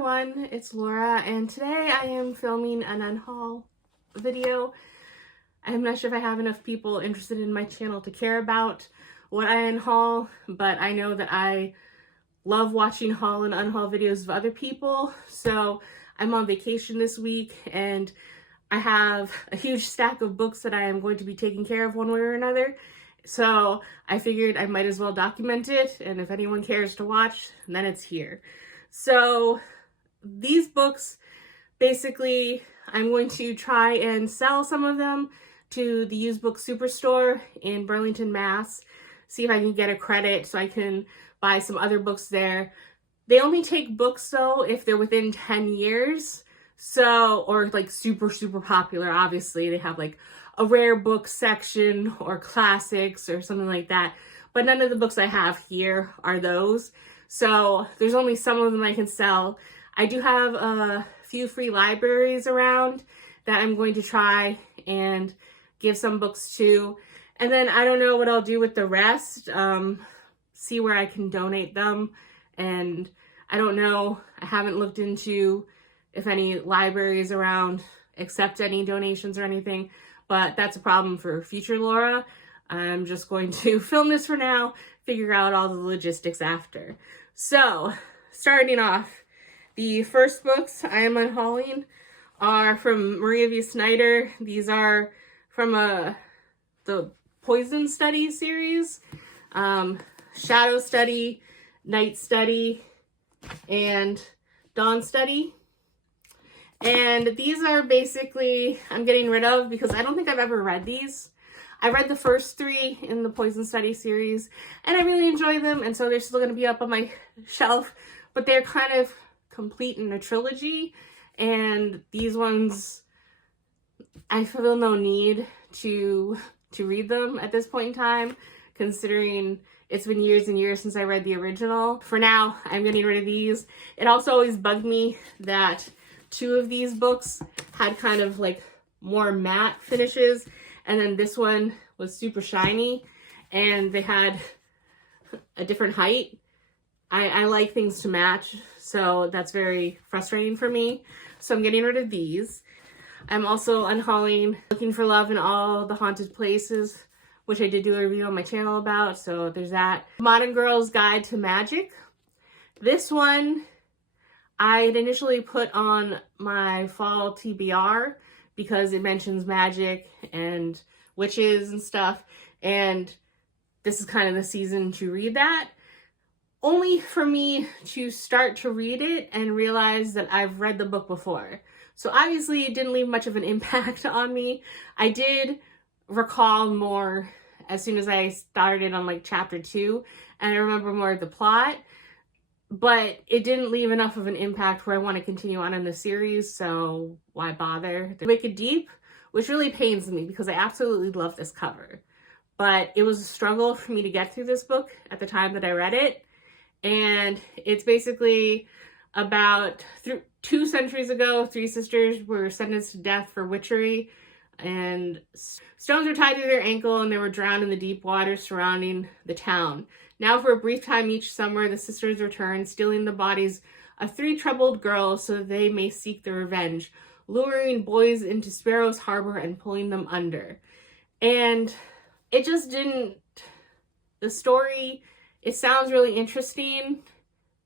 everyone, it's Laura, and today I am filming an unhaul video. I'm not sure if I have enough people interested in my channel to care about what I unhaul, but I know that I love watching haul and unhaul videos of other people. So I'm on vacation this week and I have a huge stack of books that I am going to be taking care of one way or another. So I figured I might as well document it, and if anyone cares to watch, then it's here. So these books, basically, I'm going to try and sell some of them to the used book superstore in Burlington, Mass. See if I can get a credit so I can buy some other books there. They only take books though if they're within 10 years. So, or like super popular, obviously. They have like a rare book section or classics or something like that. But none of the books I have here are those. So there's only some of them I can sell. I do have a few free libraries around that I'm going to try and give some books to. And then I don't know what I'll do with the rest. See where I can donate them. And I don't know. I haven't looked into if any libraries around accept any donations or anything. But that's a problem for future Laura. I'm just going to film this for now, figure out all the logistics after. So, starting off, the first books I am unhauling are from Maria V. Snyder. These are from the Poison Study series, Shadow Study, Night Study, and Dawn Study. And these are basically, I'm getting rid of because I don't think I've ever read these. I read the first three in the Poison Study series and I really enjoy them, and so they're still going to be up on my shelf, but they're kind of complete in a trilogy, and these ones, I feel no need to read them at this point in time, considering it's been years and years since I read the original. For now, I'm getting rid of these. It also always bugged me that two of these books had kind of like more matte finishes, and then this one was super shiny, and they had a different height. I like things to match, so that's very frustrating for me. So I'm getting rid of these. I'm also unhauling Looking for Love in All the Haunted Places, which I did do a review on my channel about, so there's that. Modern Girl's Guide to Magic. This one I had initially put on my fall TBR because it mentions magic and witches and stuff, and this is kind of the season to read that. Only for me to start to read it and realize that I've read the book before. So obviously it didn't leave much of an impact on me. I did recall more as soon as I started on like chapter 2, and I remember more of the plot. But it didn't leave enough of an impact where I want to continue on in the series, so why bother? Wicked Deep, which really pains me because I absolutely love this cover. But it was a struggle for me to get through this book at the time that I read it. And it's basically about 2 centuries ago, 3 sisters were sentenced to death for witchery. And stones were tied to their ankle and they were drowned in the deep water surrounding the town. Now for a brief time each summer, the sisters return, stealing the bodies of 3 troubled girls so that they may seek their revenge, luring boys into Sparrow's Harbor and pulling them under. And it just didn't, the story, it sounds really interesting,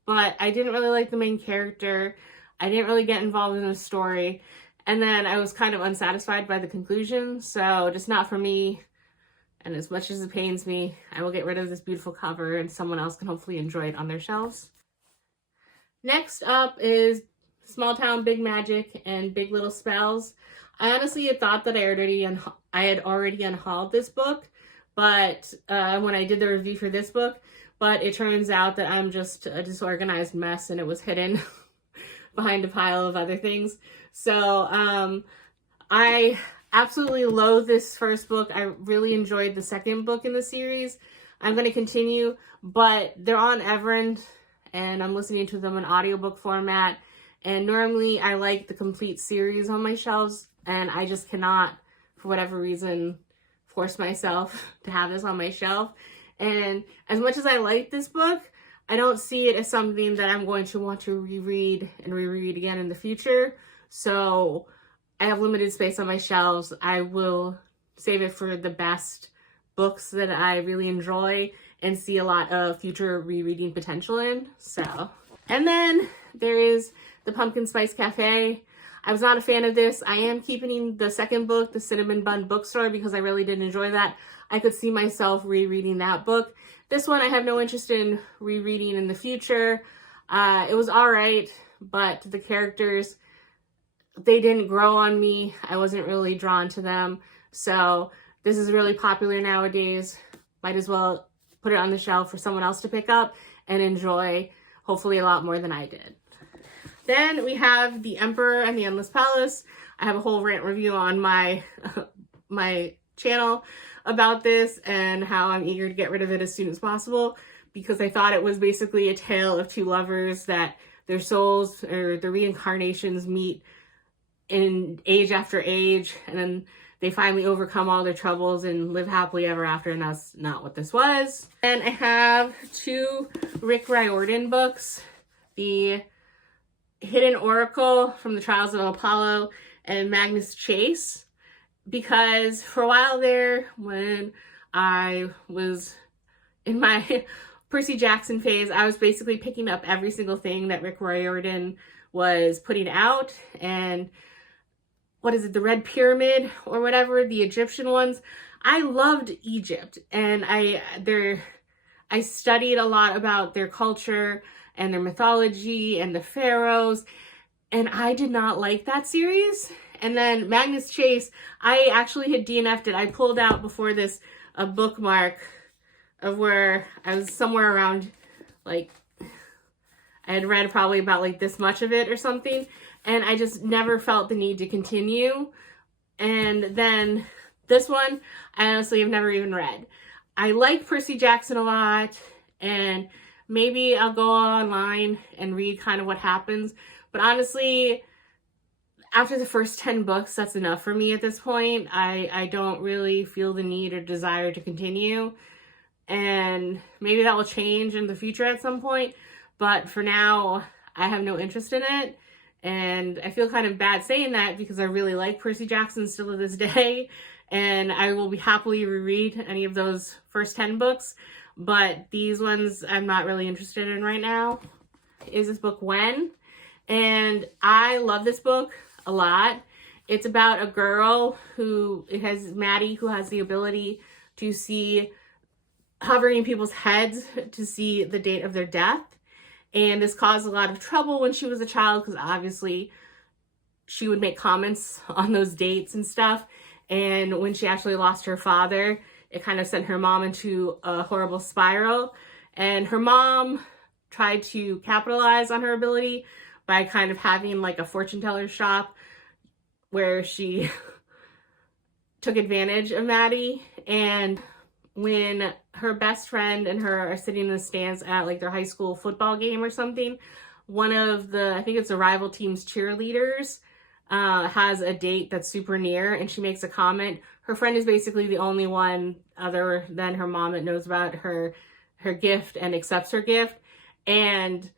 but I didn't really like the main character. I didn't really get involved in the story. And then I was kind of unsatisfied by the conclusion, so just not for me. And as much as it pains me, I will get rid of this beautiful cover and someone else can hopefully enjoy it on their shelves. Next up is Small Town Big Magic and Big Little Spells. I honestly had thought that I had already unhauled this book, but when I did the review for this book, but it turns out that I'm just a disorganized mess and it was hidden behind a pile of other things. So I absolutely loathe this first book. I really enjoyed the second book in the series. I'm going to continue, but they're on Everend and I'm listening to them in audiobook format. And normally I like the complete series on my shelves, and I just cannot, for whatever reason, force myself to have this on my shelf. And as much as I like this book, I don't see it as something that I'm going to want to reread and reread again in the future. So I have limited space on my shelves. I will save it for the best books that I really enjoy and see a lot of future rereading potential in. So, and then there is the Pumpkin Spice Cafe. I was not a fan of this. I am keeping the second book, The Cinnamon Bun Bookstore, because I really did enjoy that. I could see myself rereading that book. This one I have no interest in rereading in the future. It was all right, but the characters, they didn't grow on me. I wasn't really drawn to them. So this is really popular nowadays. Might as well put it on the shelf for someone else to pick up and enjoy, hopefully a lot more than I did. Then we have The Emperor and the Endless Palace. I have a whole rant review on my channel about this and how I'm eager to get rid of it as soon as possible, because I thought it was basically a tale of two lovers that their souls or their reincarnations meet in age after age, and then they finally overcome all their troubles and live happily ever after, and that's not what this was. And I have two Rick Riordan books, The Hidden Oracle from the Trials of Apollo and Magnus Chase, because for a while there, when I was in my Percy Jackson phase, I was basically picking up every single thing that Rick Riordan was putting out. And what is it, the Red Pyramid or whatever, the Egyptian ones. I loved Egypt, and I studied a lot about their culture and their mythology and the pharaohs, and I did not like that series. And then Magnus Chase, I actually had DNF'd it. I pulled out before this a bookmark of where I was somewhere around, like, I had read probably about like this much of it or something, and I just never felt the need to continue. And then this one, I honestly have never even read. I like Percy Jackson a lot, and maybe I'll go online and read kind of what happens. But honestly, after the first 10 books, that's enough for me at this point. I don't really feel the need or desire to continue. And maybe that will change in the future at some point. But for now, I have no interest in it. And I feel kind of bad saying that, because I really like Percy Jackson still to this day. And I will be happily reread any of those first 10 books. But these ones I'm not really interested in right now. Is this book When? And I love this book a lot. It's about a girl who, it has Maddie, who has the ability to see, hovering in people's heads to see the date of their death. And this caused a lot of trouble when she was a child, because obviously she would make comments on those dates and stuff. And when she actually lost her father, it kind of sent her mom into a horrible spiral. And her mom tried to capitalize on her ability by kind of having like a fortune teller shop where she took advantage of Maddie. And when her best friend and her are sitting in the stands at like their high school football game or something, one of the, I think it's a rival team's cheerleaders, has a date that's super near, and she makes a comment. Her friend is basically the only one other than her mom that knows about her gift and accepts her gift. And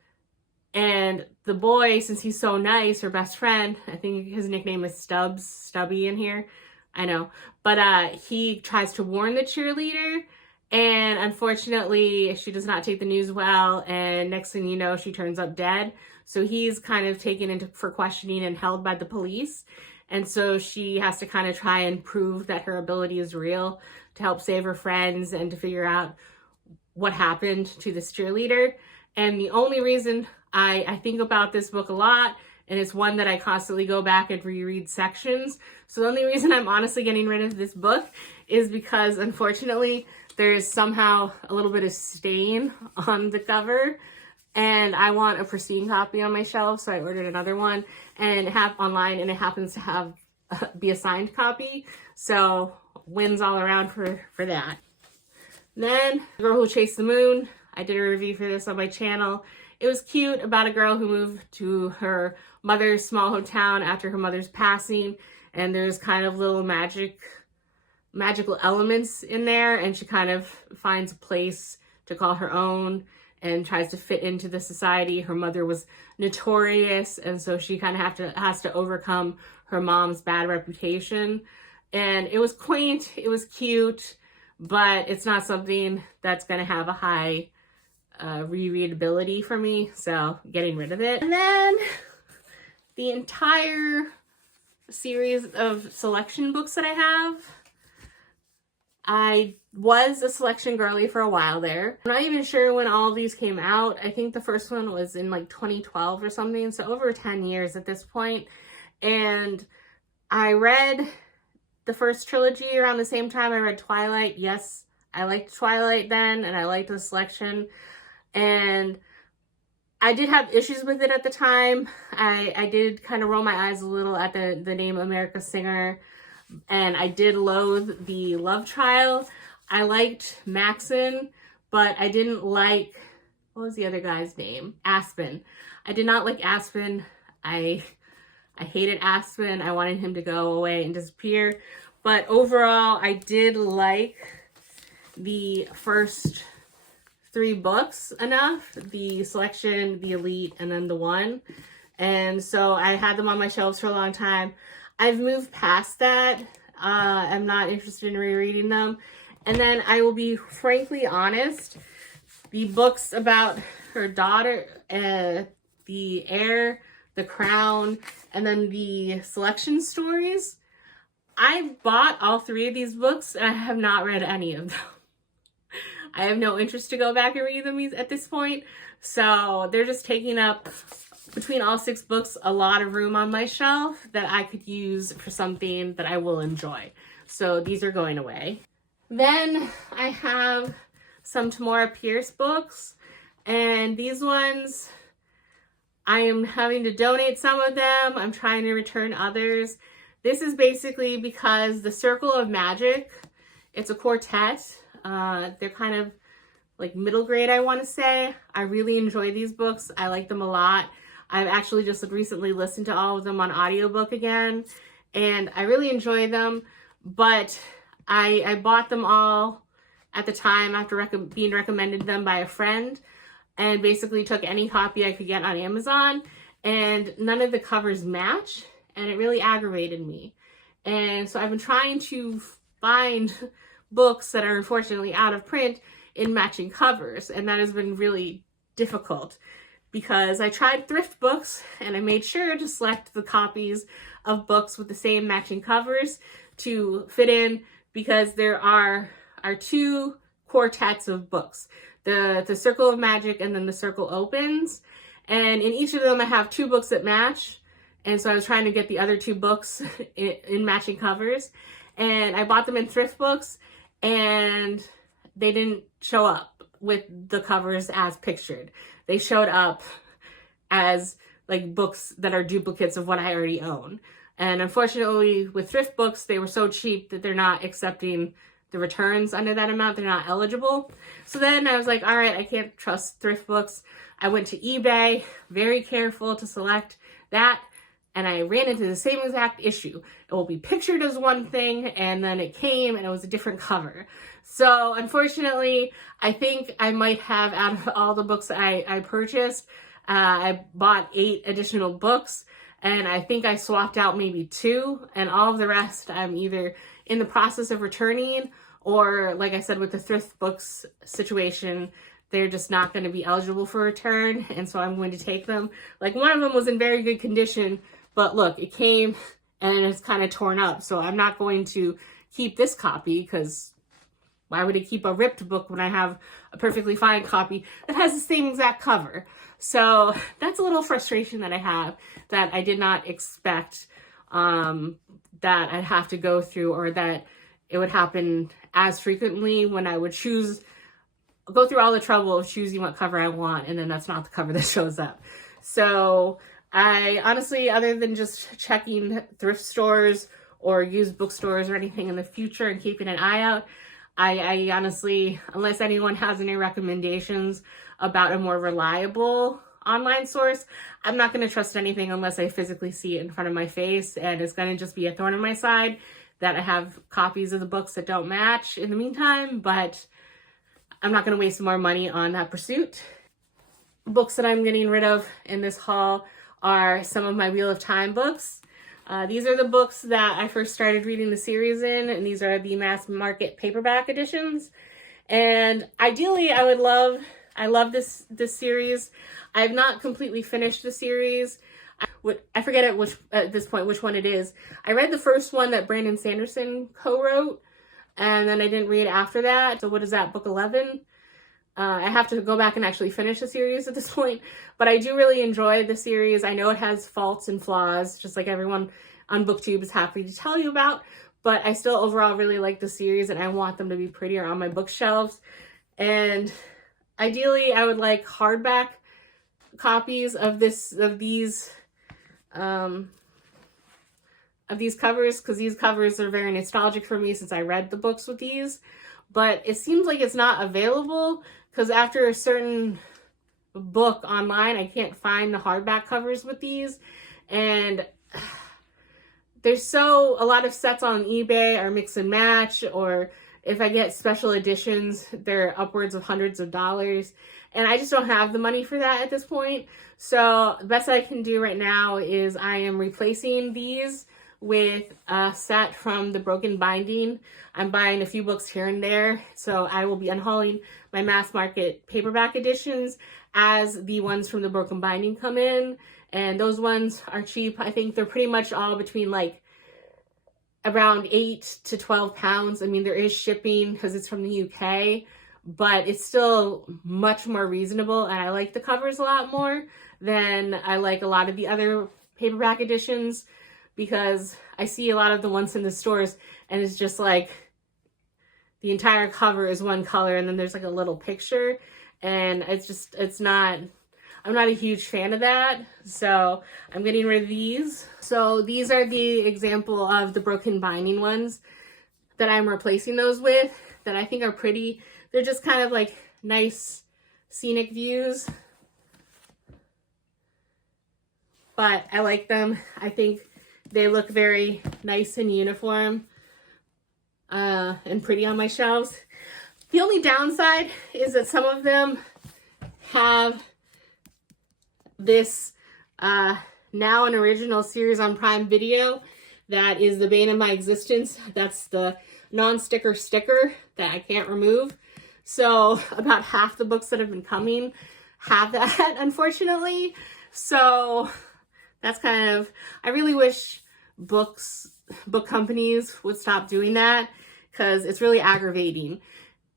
the boy, since he's so nice, her best friend, I think his nickname is Stubby in here, I know, but he tries to warn the cheerleader, and unfortunately she does not take the news well, and next thing you know, she turns up dead. So he's kind of taken into for questioning and held by the police, and so she has to kind of try and prove that her ability is real to help save her friends and to figure out what happened to this cheerleader. And the only reason I think about this book a lot, and it's one that I constantly go back and reread sections. So the only reason I'm honestly getting rid of this book is because, unfortunately, there's somehow a little bit of stain on the cover, and I want a pristine copy on my shelf, so I ordered another one and have online, and it happens to have be a signed copy. So wins all around for that. Then The Girl Who Chased the Moon. I did a review for this on my channel. It was cute, about a girl who moved to her mother's small hometown after her mother's passing, and there's kind of little magical elements in there, and she kind of finds a place to call her own and tries to fit into the society. Her mother was notorious, and so she kind of has to overcome her mom's bad reputation. And it was quaint, it was cute, but it's not something that's going to have a high rereadability for me, so getting rid of it. And then the entire series of selection books that I have, I was a selection girly for a while there. I'm not even sure when all of these came out. I think the first one was in like 2012 or something, so over 10 years at this point. And I read the first trilogy around the same time I read Twilight. Yes, I liked Twilight then, and I liked the selection. And I did have issues with it at the time. I did kind of roll my eyes a little at the name America Singer, and I did loathe the love trial. I liked Maxon, but I didn't like, what was the other guy's name? Aspen. I did not like Aspen. I hated Aspen. I wanted him to go away and disappear. But overall, I did like the first 3 books enough: the selection, the elite, and then the one. And so I had them on my shelves for a long time. I've moved past that. I'm not interested in rereading them. And then I will be frankly honest, the books about her daughter, the heir, the crown, and then the selection stories, I bought all 3 of these books and I have not read any of them. I have no interest to go back and read them at this point. So they're just taking up, between all 6 books, a lot of room on my shelf that I could use for something that I will enjoy. So these are going away. Then I have some Tamora Pierce books, and these ones, I am having to donate some of them. I'm trying to return others. This is basically because the Circle of Magic, it's a quartet. They're kind of like middle grade, I want to say. I really enjoy these books. I like them a lot. I've actually just recently listened to all of them on audiobook again, and I really enjoy them. But I bought them all at the time after being recommended them by a friend, and basically took any copy I could get on Amazon, and none of the covers match, and it really aggravated me. And so I've been trying to find books that are unfortunately out of print in matching covers, and that has been really difficult because I tried thrift books and I made sure to select the copies of books with the same matching covers to fit in, because there are 2 quartets of books, the Circle of Magic and then the Circle Opens, and in each of them I have 2 books that match. And so I was trying to get the other 2 books in matching covers, and I bought them in thrift books, and they didn't show up with the covers as pictured. They showed up as like books that are duplicates of what I already own. And unfortunately with thrift books, they were so cheap that they're not accepting the returns under that amount. They're not eligible. So then I was like, all right, I can't trust thrift books. I went to eBay, very careful to select that, and I ran into the same exact issue. It will be pictured as one thing, and then it came and it was a different cover. So unfortunately, I think I might have, out of all the books I purchased, I bought 8 additional books, and I think I swapped out maybe 2, and all of the rest I'm either in the process of returning, or like I said with the thrift books situation, they're just not going to be eligible for return, and so I'm going to take them. Like one of them was in very good condition, but look, it came and it's kind of torn up, so I'm not going to keep this copy, because why would I keep a ripped book when I have a perfectly fine copy that has the same exact cover? So that's a little frustration that I have, that I did not expect that I'd have to go through, or that it would happen as frequently when I would go through all the trouble of choosing what cover I want, and then that's not the cover that shows up. So I honestly, other than just checking thrift stores or used bookstores or anything in the future and keeping an eye out, I honestly, unless anyone has any recommendations about a more reliable online source, I'm not going to trust anything unless I physically see it in front of my face, and it's going to just be a thorn in my side that I have copies of the books that don't match in the meantime, but I'm not going to waste more money on that pursuit. books that I'm getting rid of in this haul are some of my Wheel of Time books. These are the books that I first started reading the series in, and these are the mass market paperback editions. And ideally, I love this series. I have not completely finished the series. I forget at this point which one it is. I read the first one that Brandon Sanderson co-wrote, and then I didn't read after that. So what is that, book 11? I have to go back and actually finish the series at this point, but I do really enjoy the series. I know it has faults and flaws, just like everyone on BookTube is happy to tell you about, but I still overall really like the series, and I want them to be prettier on my bookshelves. And ideally, I would like hardback copies of these covers, because these covers are very nostalgic for me since I read the books with these. But it seems like it's not available, because after a certain book online, I can't find the hardback covers with these. And there's a lot of sets on eBay are mix and match, or if I get special editions, they're upwards of hundreds of dollars. And I just don't have the money for that at this point. So the best I can do right now is I am replacing these with a set from the Broken Binding. I'm buying a few books here and there, so I will be unhauling my mass market paperback editions as the ones from the Broken Binding come in. And those ones are cheap. I think they're pretty much all between like around 8 to 12 pounds. I mean, there is shipping because it's from the UK, but it's still much more reasonable, and I like the covers a lot more than I like a lot of the other paperback editions, because I see a lot of the ones in the stores and it's just like the entire cover is one color and then there's like a little picture, and I'm not a huge fan of that. So I'm getting rid of these. So these are the example of the Broken Binding ones that I'm replacing those with, that I think are pretty. They're just kind of like nice scenic views, but I like them. I think they look very nice and uniform and pretty on my shelves. The only downside is that some of them have this now an original series on Prime Video that is the bane of my existence. That's the non-sticker sticker that I can't remove. So about half the books that have been coming have that, unfortunately. So that's kind of, I really wish book companies would stop doing that, because it's really aggravating.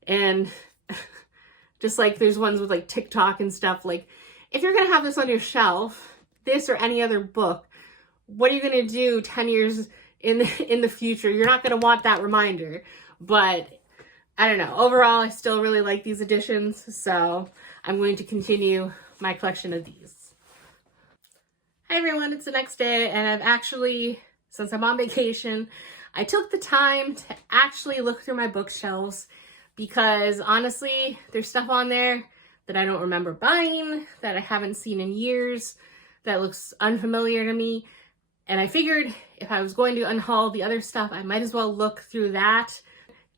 And just like there's ones with like TikTok and stuff, like if you're gonna have this on your shelf, this or any other book, what are you gonna do 10 years in the future? You're not gonna want that reminder. But I don't know, overall I still really like these editions, so I'm going to continue my collection of these. Hi everyone, it's the next day, and I've actually, since I'm on vacation, I took the time to actually look through my bookshelves, because honestly, there's stuff on there that I don't remember buying, that I haven't seen in years, that looks unfamiliar to me. And I figured if I was going to unhaul the other stuff, I might as well look through that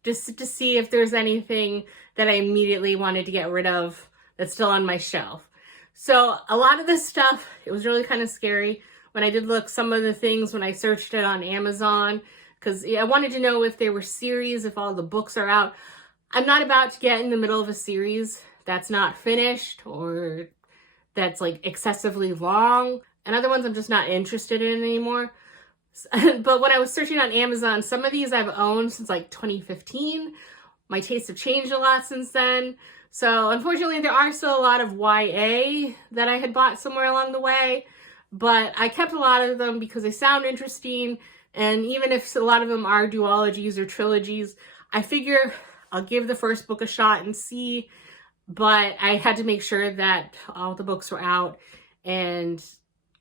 just to see if there's anything that I immediately wanted to get rid of that's still on my shelf. So a lot of this stuff, it was really kind of scary when I did look some of the things when I searched it on Amazon, because I wanted to know if they were series, if all the books are out. I'm not about to get in the middle of a series that's not finished or that's like excessively long, and other ones I'm just not interested in anymore. But when I was searching on Amazon, some of these I've owned since like 2015. My tastes have changed a lot since then. So unfortunately, there are still a lot of YA that I had bought somewhere along the way, but I kept a lot of them because they sound interesting. And even if a lot of them are duologies or trilogies, I figure I'll give the first book a shot and see. But I had to make sure that all the books were out and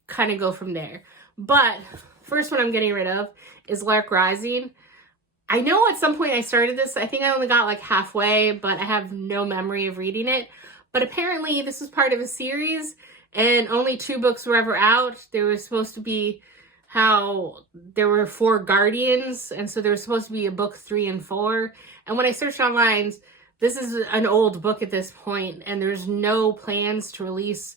kind of go from there. But first one I'm getting rid of is Lark Rising. I know at some point I started this. I think I only got like halfway, but I have no memory of reading it. But apparently this was part of a series and only 2 books were ever out. There was supposed to be how there were 4 guardians, and so there was supposed to be a book 3 and 4. And when I searched online, this is an old book at this point, and there's no plans to release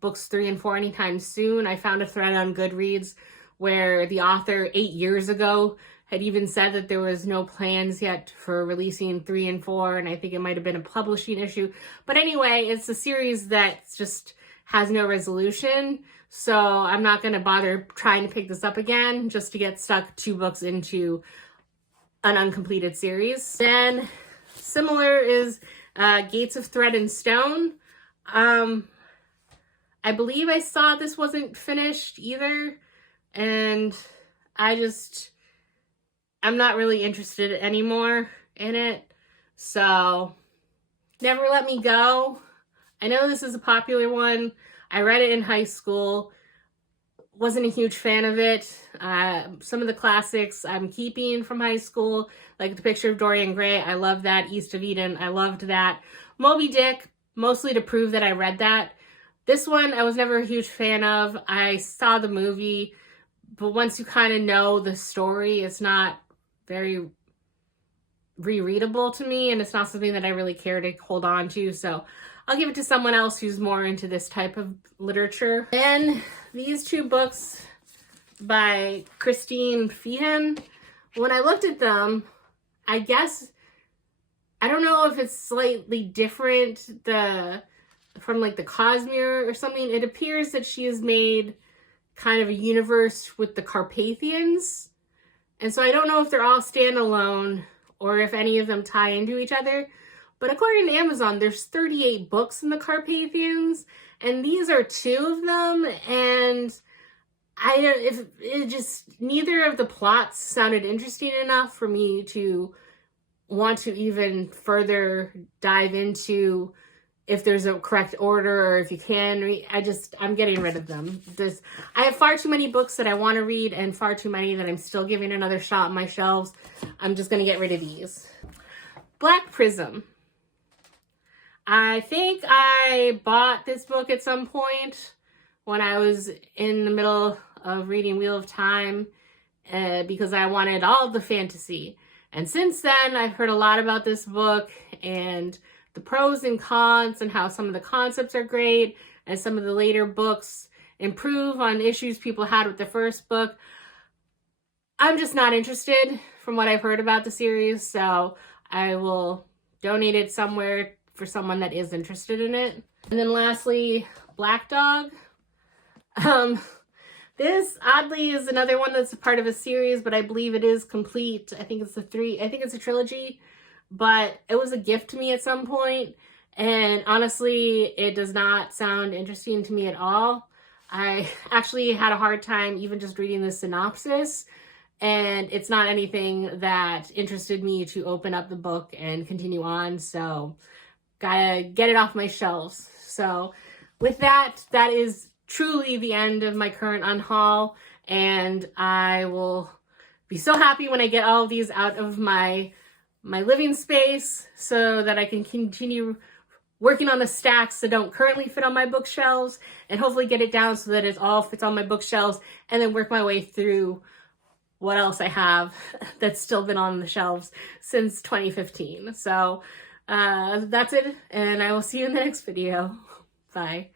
books 3 and 4 anytime soon. I found a thread on Goodreads where the author 8 years ago had even said that there was no plans yet for releasing 3 and 4, and I think it might have been a publishing issue. But anyway, it's a series that just has no resolution, so I'm not going to bother trying to pick this up again just to get stuck 2 books into an uncompleted series. Then similar is Gates of Thread and Stone. I believe I saw this wasn't finished either, and I'm not really interested anymore in it. So, Never Let Me Go. I know this is a popular one. I read it in high school. Wasn't a huge fan of it. Some of the classics I'm keeping from high school, like The Picture of Dorian Gray. I love that. East of Eden. I loved that. Moby Dick, mostly to prove that I read that. This one I was never a huge fan of. I saw the movie, but once you kind of know the story, it's not very rereadable to me, and it's not something that I really care to hold on to, so I'll give it to someone else who's more into this type of literature. And these 2 books by Christine Feehan, when I looked at them, I guess, I don't know if it's slightly different from like the Cosmere or something. It appears that she has made kind of a universe with the Carpathians. And so I don't know if they're all standalone or if any of them tie into each other. But according to Amazon, there's 38 books in the Carpathians, and these are 2 of them. And neither of the plots sounded interesting enough for me to want to even further dive into if there's a correct order or if you can. I'm getting rid of them. I have far too many books that I want to read and far too many that I'm still giving another shot on my shelves. I'm just going to get rid of these. Black Prism. I think I bought this book at some point when I was in the middle of reading Wheel of Time because I wanted all the fantasy. And since then, I've heard a lot about this book and the pros and cons and how some of the concepts are great and some of the later books improve on issues people had with the first book. I'm just not interested from what I've heard about the series, so I will donate it somewhere for someone that is interested in it. And then lastly, Black Dog. This oddly is another one that's a part of a series, but I believe it is complete. I think it's a trilogy. But it was a gift to me at some point, and honestly, it does not sound interesting to me at all. I actually had a hard time even just reading the synopsis, and it's not anything that interested me to open up the book and continue on, so gotta get it off my shelves. So with that, that is truly the end of my current unhaul, and I will be so happy when I get all of these out of my living space so that I can continue working on the stacks that don't currently fit on my bookshelves and hopefully get it down so that it all fits on my bookshelves, and then work my way through what else I have that's still been on the shelves since 2015. So that's it, and I will see you in the next video. Bye.